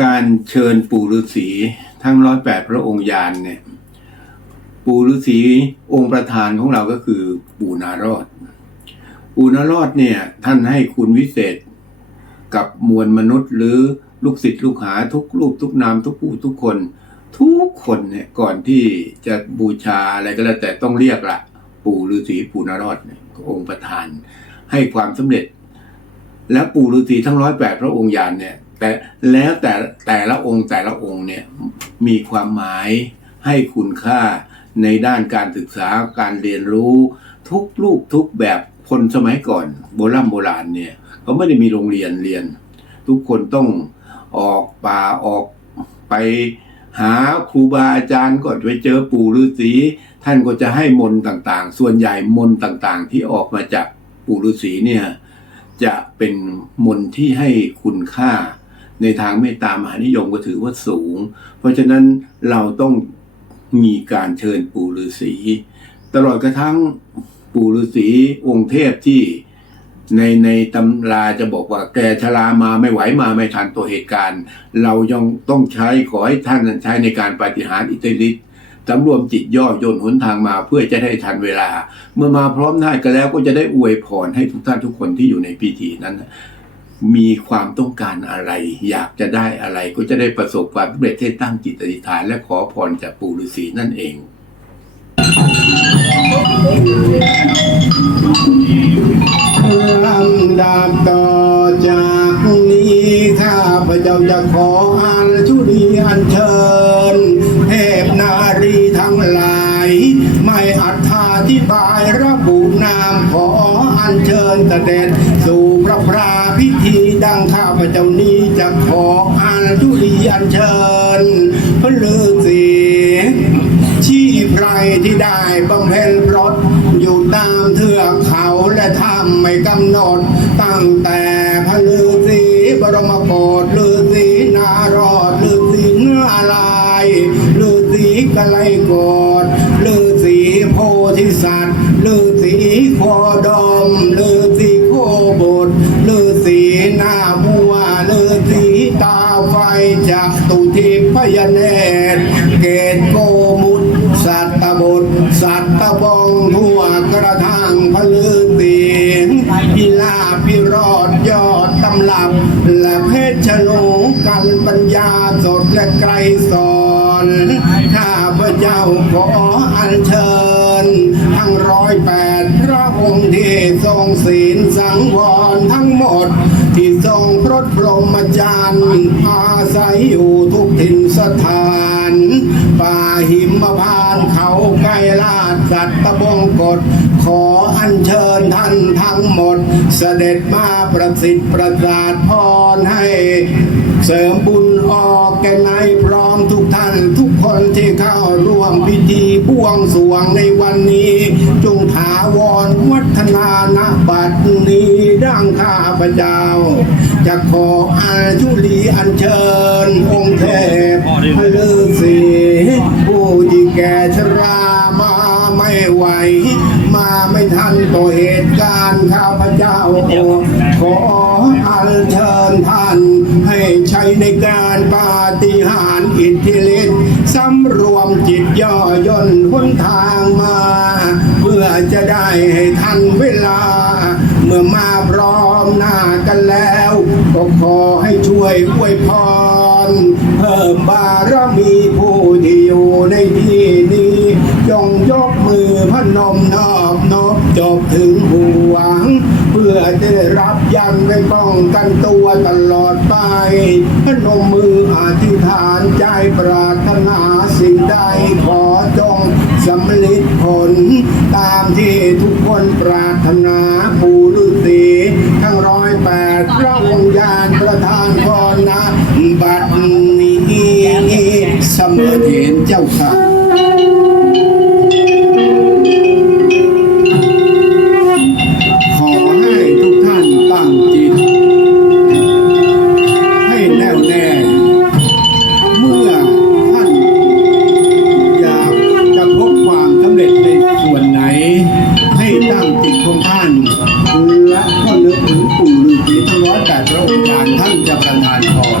การเชิญปู่ฤาษีทั้งร้อยแปดพระองค์ยานเนี่ย ปู่ฤาษีองค์ประธานของเราก็คือปู่นารอด ปู่นารอดเนี่ยท่านให้คุณวิเศษ กับมวลมนุษย์หรือลูกศิษย์ลูกหาทุกรูปทุกนามทุกผู้ทุกคน ทุกคนเนี่ยก่อนที่จะบูชาอะไรก็แล้วแต่ต้องเรียกละปู่ฤาษีปู่นารอดเนี่ยองค์ประธาน ให้ความสำเร็จ และปู่ฤาษีทั้งร้อยแปดพระองค์ยานเนี่ยแต่แล้วแต่แต่ละองค์แต่ละองค์เนี่ยมีความหมายให้คุณค่าในด้านการศึกษาการเรียนรู้ ทุกรูปทุกแบบคนสมัยก่อนโบราณโบราณเนี่ยเขาไม่ได้มีโรงเรียนเรียน ทุกคนต้องออกป่าออกไปหาครูบาอาจารย์ก็ไปเจอปู่ฤาษีท่านก็จะให้มนต์ต่างๆ ส่วนใหญ่มนต์ต่างๆ ที่ออกมาจากปู่ฤาษีเนี่ย จะเป็นมนต์ที่ให้คุณค่า ในทางเมตตามหานิยมก็ถือว่าสูง เพราะฉะนั้นเราต้องมีการเชิญปู่ฤาษีตลอดกระทั่งปู่ฤาษีองค์เทพที่ในในตำราจะบอกว่าแกชรามาไม่ไหวมาไม่ทันตัวเหตุการณ์ เรายังต้องใช้ขอให้ท่านใช้ในการปฏิหารอิทธิฤทธิ์ สำรวมจิตย่อยนหนทางมาเพื่อจะได้ทันเวลา เมื่อมาพร้อมหน้ากันแล้วก็จะได้อวยพรให้ทุกท่านทุกคนที่อยู่ในพิธีนั้น มีความต้องการอะไร อยากจะได้อะไรก็จะได้ประสบความสำเร็จให้ตั้งจิตอธิษฐาน และขอพรจากปู่ฤาษีนั่นเองลำดับต่อาพระเจ้าจะขออัญชุลีอัญเชิญเทพนารีทั้งหลาย ไม่อัธาธิบายระบุนามขออัญเชิญเสด็จสู่พระพราพิธีดังข้าพระเจ้านี้จะขออัญชุลีอัญเชิญพระฤาษีชีพไรที่ได้บำเพ็ญรถอยู่ตามเทือกเขาและทำไม่กำหนดตั้งแต่ กะไลโกดฤาษีโพธิสัตว์ฤาษีโคดอมฤาษีโคบดฤาษีนาบัวฤาษีตาไฟจากตุทิพยเนตรเกตโกมุตสัตตบุตรสัตตบองทั่วกระทั่งพลือตีนพิลาพิรอดยอดตำลับและเพชรโนกันปัญญาสดและไกรสอนข้า เจ้าขออัญเชิญ ทั้งร้อยแปดพระองค์ที่ทรงศีลสังวรทั้งหมด ที่ทรงพรตพรหมจรรย์อาศัยอยู่ทุกถิ่นสถานป่าหิมพานเขาไกลลาดสัตตบงกฎขออัญเชิญท่านทั้งหมด เสด็จมาประสิทธิ์ประสาทพรให้เสริมบุญออกแก่ในพร้อมทุกท่านทุกคนที่เข้า ร่วมพิธีบวงสวงในวันนี้ จงถาวรวัฒนาณบัดนี้ดังข้าพเจ้า จะขออาชุลีอัญเชิญ องค์เทพพระฤาษีผู้ที่แก่ชรามาไม่ไหว มาไม่ทันต่อเหตุการณ์ข้าพเจ้า ขออัญเชิญท่านให้ใช้ในการปาฏิหาริย์อิทธิฤทธิ์สำรวมจิตย่อย่นหนทางมา เพื่อจะได้ให้ทันเวลา เมื่อมาพร้อมหน้ากันแล้ว ก็ขอให้ช่วยอวยพร เพิ่มบารมีผู้ที่อยู่ในที่นี้จงยกมือพนมนอบนอบจบถึงห่ว พื่อจะได้รับยันไว้ป้องกันตัวตลอดไปพนมมืออธิษฐานใจปรารถนาสิ่งใดขอจงสำลิดผล ตามที่ทุกคนปรารถนาปู่ฤาษีทั้งร้อยแปดพระองค์ญาณประทานพรนะบัดนี้สมเห็นเจ้าค่ะและก็นึกถึงปู่ฤาษีทั้งร้อยแปดพระองค์การท่านจะประทานพร